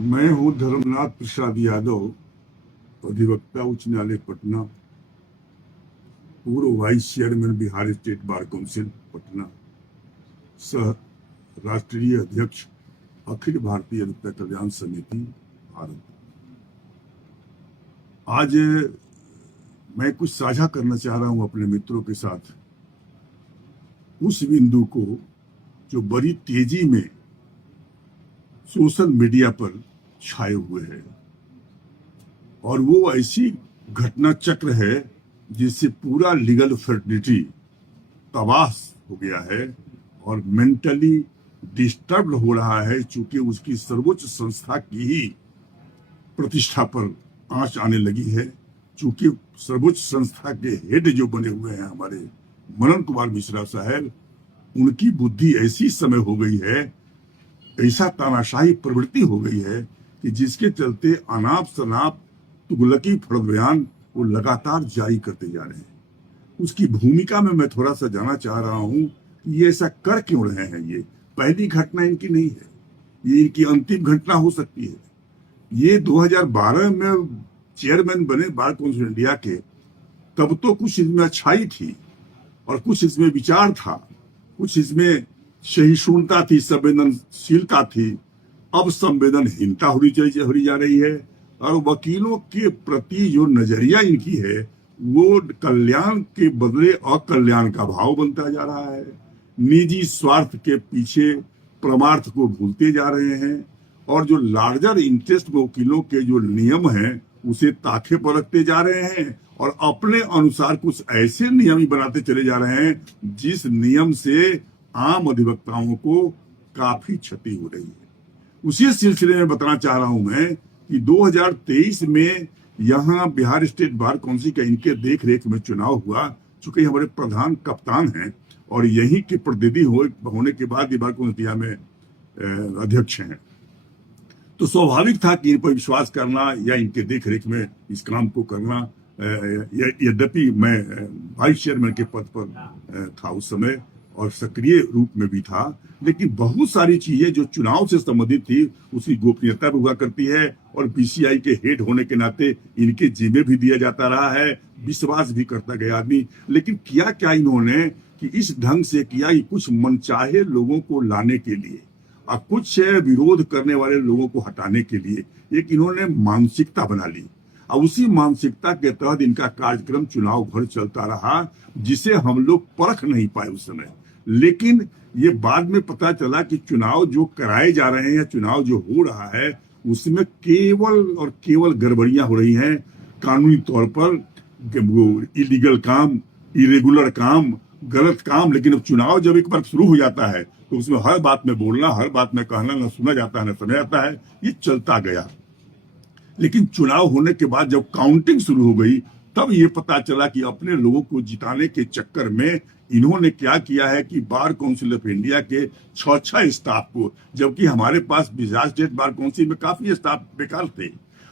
मैं हूं धर्मनाथ प्रसाद यादव, अधिवक्ता उच्च न्यायालय पटना, पूर्व vice chairman Bihar state bar council Patna, सह राष्ट्रीय अध्यक्ष अखिल भारतीय अधिवक्ता कल्याण समिति भारत। आज मैं कुछ साझा करना चाह रहा हूं अपने मित्रों के साथ उस बिंदु को जो बड़ी तेजी में सोशल मीडिया पर छाए हुए है, और वो ऐसी घटना चक्र है जिससे पूरा लीगल फर्टिलिटी तबाह हो गया है और मेंटली डिस्टर्ब हो रहा है, चूंकि उसकी सर्वोच्च संस्था की ही प्रतिष्ठा पर आंच आने लगी है। चूंकि सर्वोच्च संस्था के हेड जो बने हुए हैं हमारे मनन कुमार मिश्रा साहब, उनकी बुद्धि ऐसी समय हो गई है, ऐसा तानाशाही प्रवृत्ति हो गई है कि जिसके चलते अनाप शनाप तुगलकी फर्द बयान वो लगातार जारी करते जा रहे हैं। उसकी भूमिका में मैं थोड़ा सा जानना चाह रहा हूं कि ये ऐसा कर क्यों रहे हैं। ये पहली घटना इनकी नहीं है, ये इनकी अंतिम घटना हो सकती है। ये 2012 में चेयरमैन बने बार काउंसिल इंडिया के, तब तो कुछ इसमें अच्छाई थी और कुछ इसमें विचार था, कुछ इसमें सहिष्णुता थी, संवेदनशीलता थी। अब संवेदनहीनता होती जा रही है और वकीलों के प्रति जो नजरिया इनकी है वो कल्याण के बदले अकल्याण का भाव बनता जा रहा है। निजी स्वार्थ के पीछे परमार्थ को भूलते जा रहे हैं और जो लार्जर इंटरेस्ट में वकीलों के जो नियम हैं उसे ताखे पर रखते जा रहे हैं और अपने अनुसार कुछ ऐसे नियम ही बनाते चले जा रहे हैं जिस नियम से आम अधिवक्ताओं को काफी क्षति हो रही है। उसी सिलसिले में बताना चाह रहा हूं मैं कि 2023 में यहाँ बिहार स्टेट बार काउंसिल का इनके देख रेख में चुनाव हुआ। चूंकि हमारे प्रधान कप्तान हैं और यही के प्रतिनिधि होने के बाद बार काउंसिल में अध्यक्ष हैं, तो स्वाभाविक था कि इन पर विश्वास करना या इनके देख रेख में इस काम को करना। यद्यपि मैं वाइस चेयरमैन के पद पर था उस समय और सक्रिय रूप में भी था, लेकिन बहुत सारी चीजें जो चुनाव से संबंधित थी उसकी गोपनीयता भी हुआ करती है और बीसीआई के हेड होने के नाते इनके जिम्मे भी दिया जाता रहा है, विश्वास भी करता गया आदमी। लेकिन किया क्या इन्होंने कि इस ढंग से किया कि कुछ मनचाहे लोगों को लाने के लिए और कुछ विरोध करने वाले लोगों को हटाने के लिए एक इन्होंने मानसिकता बना ली और उसी मानसिकता के तहत इनका कार्यक्रम चुनाव भर चलता रहा, जिसे हम लोग परख नहीं पाए उस समय। लेकिन ये बाद में पता चला कि चुनाव जो कराए जा रहे हैं, चुनाव जो हो रहा है, उसमें केवल और केवल गड़बड़ियां हो रही हैं। कानूनी तौर पर इलीगल काम, इरेगुलर काम, गलत काम। लेकिन अब चुनाव जब एक बार शुरू हो जाता है तो उसमें हर बात में बोलना, हर बात में कहना, न सुना जाता है न सुना जाता है, ये चलता गया। लेकिन चुनाव होने के बाद जब काउंटिंग शुरू हो गई तब ये पता चला कि अपने लोगों को जिताने के चक्कर में इन्होंने क्या किया है कि बार काउंसिल ऑफ इंडिया के 6 स्टाफ को, जबकि हमारे पास बिहार स्टेट बार काउंसिल में काफी स्टाफ बेकार थे,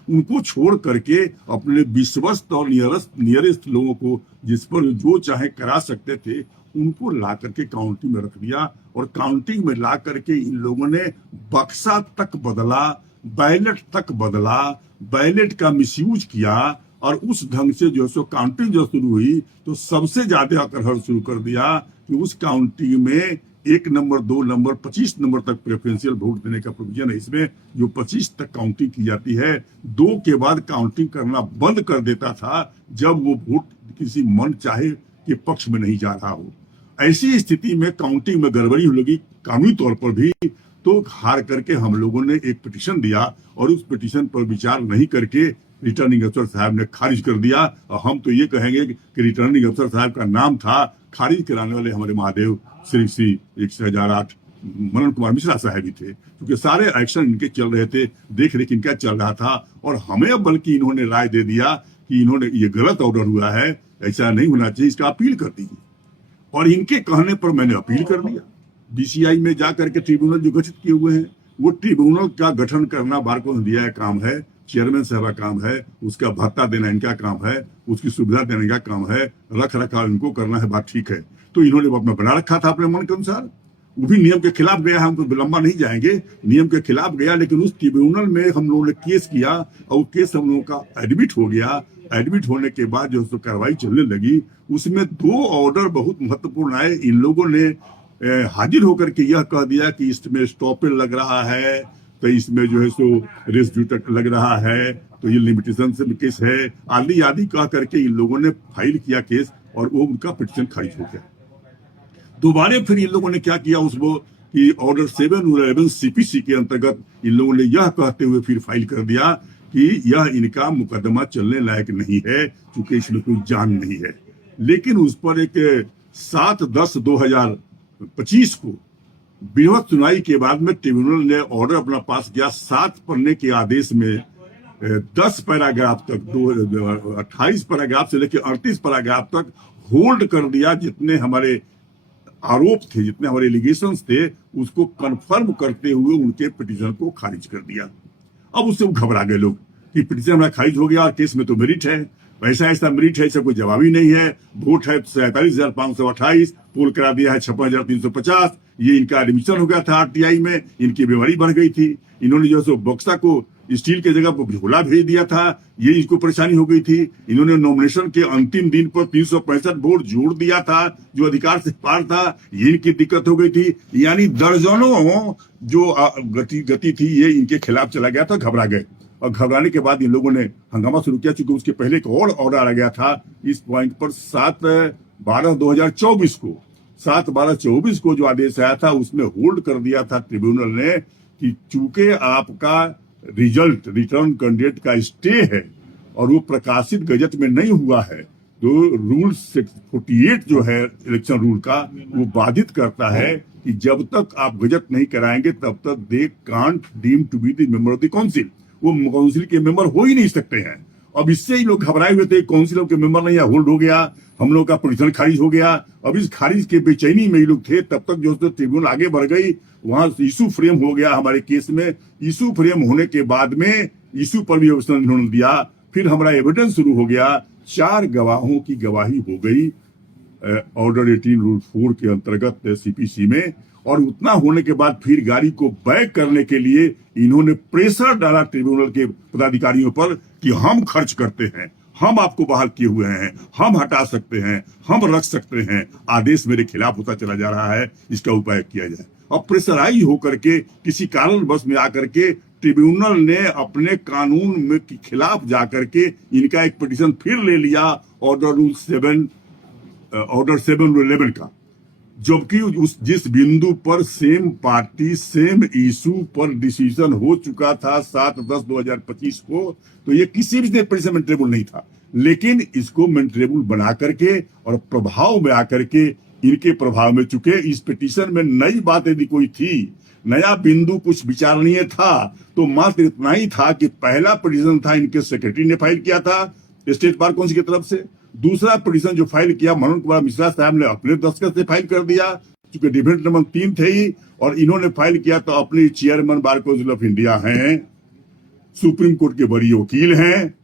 उनको छोड़ करके अपने विश्वस्त और नियरेस्ट लोगों को जिस पर जो चाहे करा सकते थे उनको ला करके काउंटिंग में रख दिया। और काउंटिंग में ला करके इन लोगों ने बक्सा तक बदला, बैलेट तक बदला, बैलेट का मिसयूज किया और उस ढंग से जो सो काउंटिंग जो शुरू हुई तो सबसे ज्यादा अकड़हर शुरू कर दिया कि उस काउंटिंग में 1 नंबर 2 नंबर 25 नंबर तक प्रेफरेंशियल वोट देने का प्रोविजन है इसमें, जो 25 तक काउंटिंग की जाती है। 2 के बाद काउंटिंग करना बंद कर देता था जब वो वोट किसी मन चाहे के पक्ष में नहीं जा रहा हो। ऐसी स्थिति में काउंटिंग में गड़बड़ी हो लगी कानूनी तौर पर भी, तो हार करके हम लोगों ने एक पिटीशन दिया और उस पिटीशन पर विचार नहीं करके रिटर्निंग अफसर साहब ने खारिज कर दिया। और हम तो ये कहेंगे कि रिटर्निंग अफसर साहब का नाम था, खारिज कराने वाले हमारे महादेव श्री 1008 मनन कुमार मिश्रा साहब ही थे, क्योंकि सारे एक्शन इनके चल रहे थे, देख रेख इनका चल रहा था। और हमें बल्कि इन्होंने राय दे दिया कि इन्होंने ये गलत ऑर्डर हुआ है, ऐसा नहीं होना चाहिए, इसका अपील कर दी। और इनके कहने पर मैंने अपील कर दिया। बीसीआई में जाकर के ट्रिब्यूनल जो गठित किए हुए हैं, वो ट्रिब्यूनल का गठन करना बार काउंसिल दिया है काम है, चेयरमैन साहब का काम है, उसका भत्ता देना इनका काम है, उसकी सुविधा देने का काम है, रख रखाव इनको करना है, बात ठीक है। तो इन्होंने अपना बना रखा था अपने मन के अनुसार, वो भी नियम के खिलाफ गया, हम तो लंबा नहीं जाएंगे, नियम के खिलाफ गया, लेकिन उस ट्रिब्यूनल में हम लोगों ने केस किया और वो केस हम लोगों का एडमिट हो गया। एडमिट होने के बाद जो तो कार्रवाई चलने लगी, उसमें 2 ऑर्डर बहुत महत्वपूर्ण आए। इन लोगों ने हाजिर होकर के यह कह दिया कि इसमें स्टॉपेज लग रहा है, तो इसमें जो है सो रेस्ट्रिक्ट लग रहा है, तो ये लिमिटेशन से केस है, आदि आदि कह करके इन लोगों ने फाइल किया केस और वो उनका पिटीशन खारिज हो गया। दोबारा फिर इन लोगों ने क्या किया, उसको कि ऑर्डर 7 और 11 सीपीसी के अंतर्गत इन लोगों ने यह कहते हुए फिर फाइल कर दिया कि यह इनका मुकदमा चलने लायक नहीं है, क्योंकि इसमें कोई जान नहीं है। लेकिन उस पर एक 7/10/2025 को बृहद सुनवाई के बाद में ट्रिब्यूनल ने ऑर्डर अपना पास किया। 7 पन्ने के आदेश में 10 पैराग्राफ तक, 28 पैराग्राफ से लेकर 38 पैराग्राफ तक होल्ड कर दिया। जितने हमारे आरोप थे, जितने हमारे एलिगेशंस थे, उसको कंफर्म करते हुए उनके पिटीशन को खारिज कर दिया। अब उससे वो घबरा गए लोग कि पिटीशन हमारा खारिज हो गया और केस में तो मेरिट है, ऐसा ऐसा मेरिट है, इसका कोई जवाब ही नहीं है। वोट है 47,528, पोल करा दिया है 56,350। ये इनका एडमिशन हो गया था आरटीआई में, इनकी बीमारी बढ़ गई थी, इन्होंने जो है बक्सा को स्टील के जगह पर झोला भेज दिया था, ये इनको परेशानी हो गई थी। इन्होंने नॉमिनेशन के अंतिम दिन पर 365 वोट जोड़ दिया था, जो अधिकार से पार था, ये इनकी दिक्कत हो गई थी। यानी दर्जनों जो गति थी, ये इनके खिलाफ चला गया था। घबरा गए और घबराने के बाद इन लोगों ने हंगामा शुरू किया, चूंकि उसके पहले एक और ऑर्डर आ गया था इस पॉइंट पर। 7/12/2024 को 7/12/24 को जो आदेश आया था, उसमें होल्ड कर दिया था ट्रिब्यूनल ने कि चूंकि आपका रिजल्ट रिटर्न कैंडिडेट का स्टे है और वो प्रकाशित गजट में नहीं हुआ है, तो रूल 48 जो है इलेक्शन रूल का, वो बाधित करता है कि जब तक आप गजट नहीं कराएंगे तब तक they can't deem to be the member of the council, वो काउंसिल के मेंबर हो ही नहीं सकते हैं। अब इससे ही लोग घबराए हुए थे, काउंसिल के मेंबर नहीं है, होल्ड हो गया, हम लोग का पिटीशन खारिज हो गया। अब इस खारिज के बेचैनी में ये लोग थे। तब तक जो ट्रिब्यूनल आगे बढ़ गई, वहां इशू फ्रेम हो गया हमारे केस में। इशू फ्रेम होने के बाद में इशू पर भी ऑप्शन इन्होंने दिया। फिर हमारा एविडेंस शुरू हो गया, 4 गवाहों की गवाही हो गई ऑर्डर 18 रूल 4 के अंतर्गत सीपीसी में। और उतना होने के बाद फिर गाड़ी को बैक करने के लिए इन्होंने प्रेशर डाला ट्रिब्यूनल के पदाधिकारियों पर कि हम खर्च करते हैं, हम आपको बहाल किए हुए हैं, हम हटा सकते हैं, हम रख सकते हैं, आदेश मेरे खिलाफ होता चला जा रहा है, इसका उपाय किया जाए। अब प्रेशराइज होकर के किसी कारणवश में आकर के ट्रिब्यूनल ने अपने कानून में के खिलाफ जाकर के इनका एक पिटीशन फिर ले लिया, ऑर्डर 7 और 11 का। जबकि उस जिस बिंदु पर सेम पार्टी सेम इशू पर डिसीजन हो चुका था 7/10/2025 को, तो ये किसी भी पिटीशन मेंटेबल नहीं था। लेकिन इसको मेंटेबल बना करके और प्रभाव में आकर के, इनके प्रभाव में, चुके इस पिटीशन में नई बात यदि कोई थी, नया बिंदु कुछ विचारणीय था, तो मात्र इतना ही था कि पहला पिटीशन था इनके सेक्रेटरी ने फाइल किया था स्टेट बार काउंसिल की तरफ से। दूसरा पिटीशन जो फाइल किया मनोज कुमार मिश्रा साहब ने अपने दस्तखत से फाइल कर दिया, क्योंकि डिफेंस नंबर 3 थे ही, और इन्होंने फाइल किया तो अपने chairman bar council of India हैं, सुप्रीम कोर्ट के बड़ी वकील हैं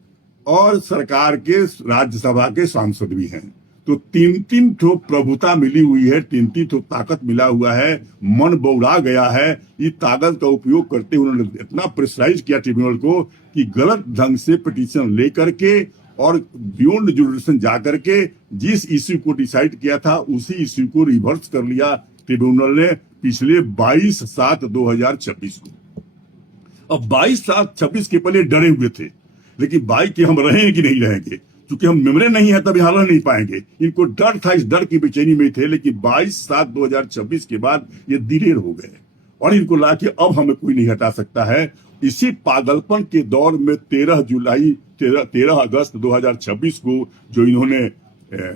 और सरकार के राज्यसभा के सांसद भी हैं। तो 3 ठो प्रभुता मिली हुई है, 3 ठो ताकत मिला हुआ है, मन बौला गया है। इस ताकत का उपयोग करते हुए उन्होंने इतना प्रेशराइज किया ट्रिब्यूनल को कि गलत ढंग से पिटीशन लेकर के और बियॉन्ड जुडिशन जाकर के जिस इश्यू को डिसाइड किया था उसी इश्यू को रिवर्स कर लिया ट्रिब्यूनल ने पिछले 22/7/2026 को। अब 22/7/26 के पहले डरे हुए थे, लेकिन 22 के हम रहेंगे कि नहीं रहेंगे, क्योंकि हम मेमोरे नहीं है तब यहाँ रह नहीं पाएंगे। इनको डर था, इस डर की बेचैनी में थे। लेकिन 22/7/2026 के बाद ये दिलेर हो गए और इनको ला के अब हमें कोई नहीं हटा सकता है। इसी पागलपन के दौर में 13 अगस्त 2026 को जो इन्होंने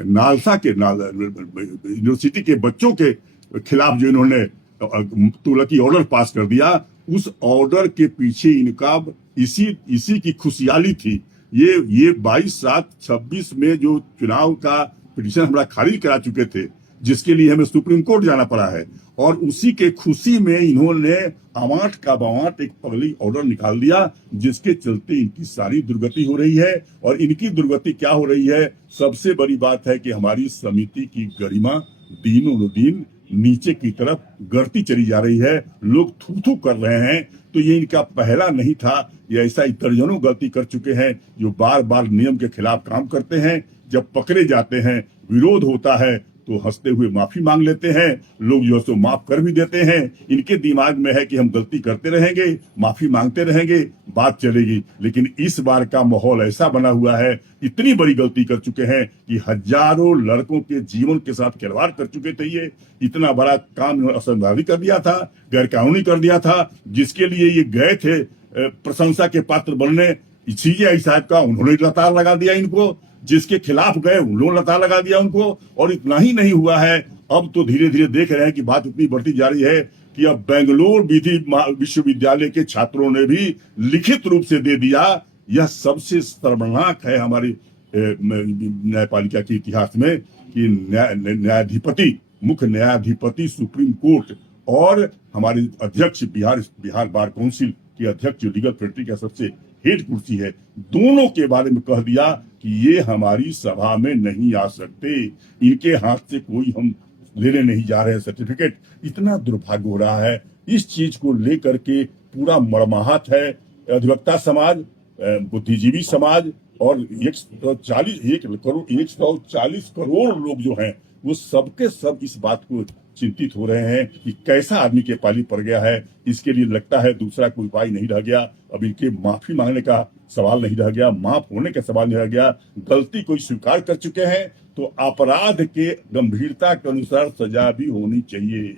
नालसा के यूनिवर्सिटी के बच्चों के खिलाफ जो इन्होंने तुगलकी ऑर्डर पास कर दिया, उस ऑर्डर के पीछे इनका इसी की खुशहाली थी। ये 22/7/26 में जो चुनाव का पिटीशन हमारा खारिज करा चुके थे, जिसके लिए हमें सुप्रीम कोर्ट जाना पड़ा है, और उसी के खुशी में इन्होंने आवाट का बावाट एक पगली ऑर्डर निकाल दिया, जिसके चलते इनकी सारी दुर्गति हो रही है। और इनकी दुर्गति क्या हो रही है, सबसे बड़ी बात है कि हमारी समिति की गरिमा दिनों दिन नीचे की तरफ गिरती चली जा रही है, लोग थू थू कर रहे हैं। तो ये इनका पहला नहीं था, ये ऐसा ही दर्जनों गलती कर चुके हैं जो बार बार नियम के खिलाफ काम करते हैं। जब पकड़े जाते हैं, विरोध होता है, तो हंसते हुए माफी मांग लेते हैं। लोग जो है सो माफ कर भी देते हैं। इनके दिमाग में है कि हम गलती करते रहेंगे, माफी मांगते रहेंगे, बात चलेगी। लेकिन इस बार का माहौल ऐसा बना हुआ है, इतनी बड़ी गलती कर चुके हैं कि हजारों लड़कों के जीवन के साथ खिलवाड़ कर चुके थे। ये इतना बड़ा काम असंवैधानिक कर दिया था, गैर कानूनी कर दिया था, जिसके लिए ये गए थे प्रशंसा के पात्र बनने। सीजेआई साहब का उन्होंने लतार लगा दिया इनको, जिसके खिलाफ गए उन्होंने लतार लगा दिया उनको। और इतना ही नहीं हुआ है, अब तो धीरे धीरे देख रहे हैं कि बात इतनी बढ़ती जा रही है कि अब बेंगलोर विधि विश्वविद्यालय के छात्रों ने भी लिखित रूप से दे दिया। यह सबसे शर्मनाक है हमारी न्यायपालिका के इतिहास में कि न्यायाधिपति, मुख्य न्यायाधिपति सुप्रीम कोर्ट और हमारे अध्यक्ष बिहार बार काउंसिल के अध्यक्ष जो लीगल फ्रेटरी का सबसे हेड कुर्सी है, दोनों के बारे में कह दिया कि ये हमारी सभा में नहीं आ सकते, इनके हाथ से कोई हम लेने नहीं जा रहे हैं सर्टिफिकेट। इतना दुर्भाग्य हो रहा है। इस चीज को लेकर के पूरा मर्माहत है अधिवक्ता समाज, बुद्धिजीवी समाज और 140 करोड़ लोग जो हैं वो सबके सब इस बात को चिंतित हो रहे हैं कि कैसा आदमी के पाली पड़ गया है। इसके लिए लगता है दूसरा कोई उपाय नहीं रह गया। अब इनके माफी मांगने का सवाल नहीं रह गया, माफ होने का सवाल नहीं रह गया। गलती कोई स्वीकार कर चुके हैं तो अपराध के गंभीरता के अनुसार सजा भी होनी चाहिए।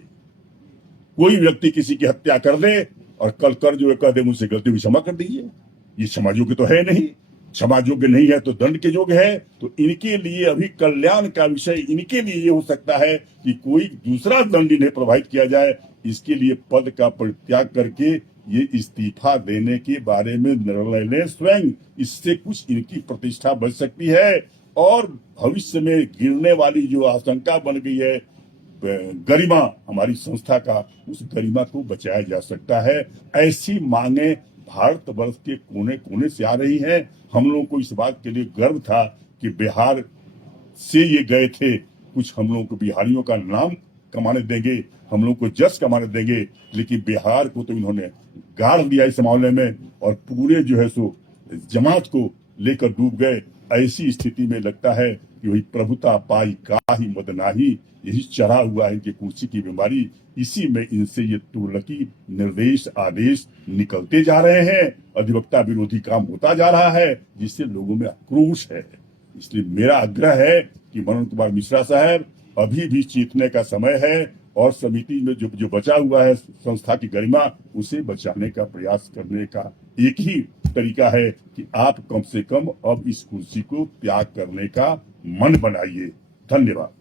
कोई व्यक्ति किसी की हत्या कर दे और कल कर जो कह दे मुझसे गलती हुई क्षमा कर दीजिए, ये क्षमा योग्य तो है नहीं। क्षमा योग्य नहीं है तो दंड के योग्य है। तो इनके लिए अभी कल्याण का विषय इनके लिए ये हो सकता है कि कोई दूसरा दंड इन्हें प्रभावित किया जाए। इसके लिए पद का परित्याग करके ये इस्तीफा देने के बारे में निर्णय लें स्वयं। इससे कुछ इनकी प्रतिष्ठा बच सकती है और भविष्य में गिरने वाली जो आशंका बन गई है गरिमा हमारी संस्था का, उस गरिमा को बचाया जा सकता है। ऐसी मांगे भारतवर्ष के कोने कोने से आ रही है। हम लोगों को इस बात के लिए गर्व था कि बिहार से ये गए थे, कुछ हम लोगों को बिहारियों का नाम कमाने देंगे, हम लोग को जस कमाने देंगे। लेकिन बिहार को तो इन्होंने गाड़ दिया इस मामले में और पूरे जो है सो जमात को लेकर डूब गए। ऐसी स्थिति में लगता है कि वही प्रभुता पाई काही मद नाही, यही चढ़ा हुआ है इनकी कुर्सी की बीमारी। इसी में इनसे ये तुगलकी निर्देश आदेश निकलते जा रहे हैं, अधिवक्ता विरोधी काम होता जा रहा है, जिससे लोगों में आक्रोश है। इसलिए मेरा आग्रह है कि मनोज कुमार मिश्रा साहब अभी भी चीतने का समय है और समिति में जो बचा हुआ है संस्था की गरिमा, उसे बचाने का प्रयास करने का एक ही तरीका है कि आप कम से कम अब इस कुर्सी को त्याग करने का मन बनाइए। धन्यवाद।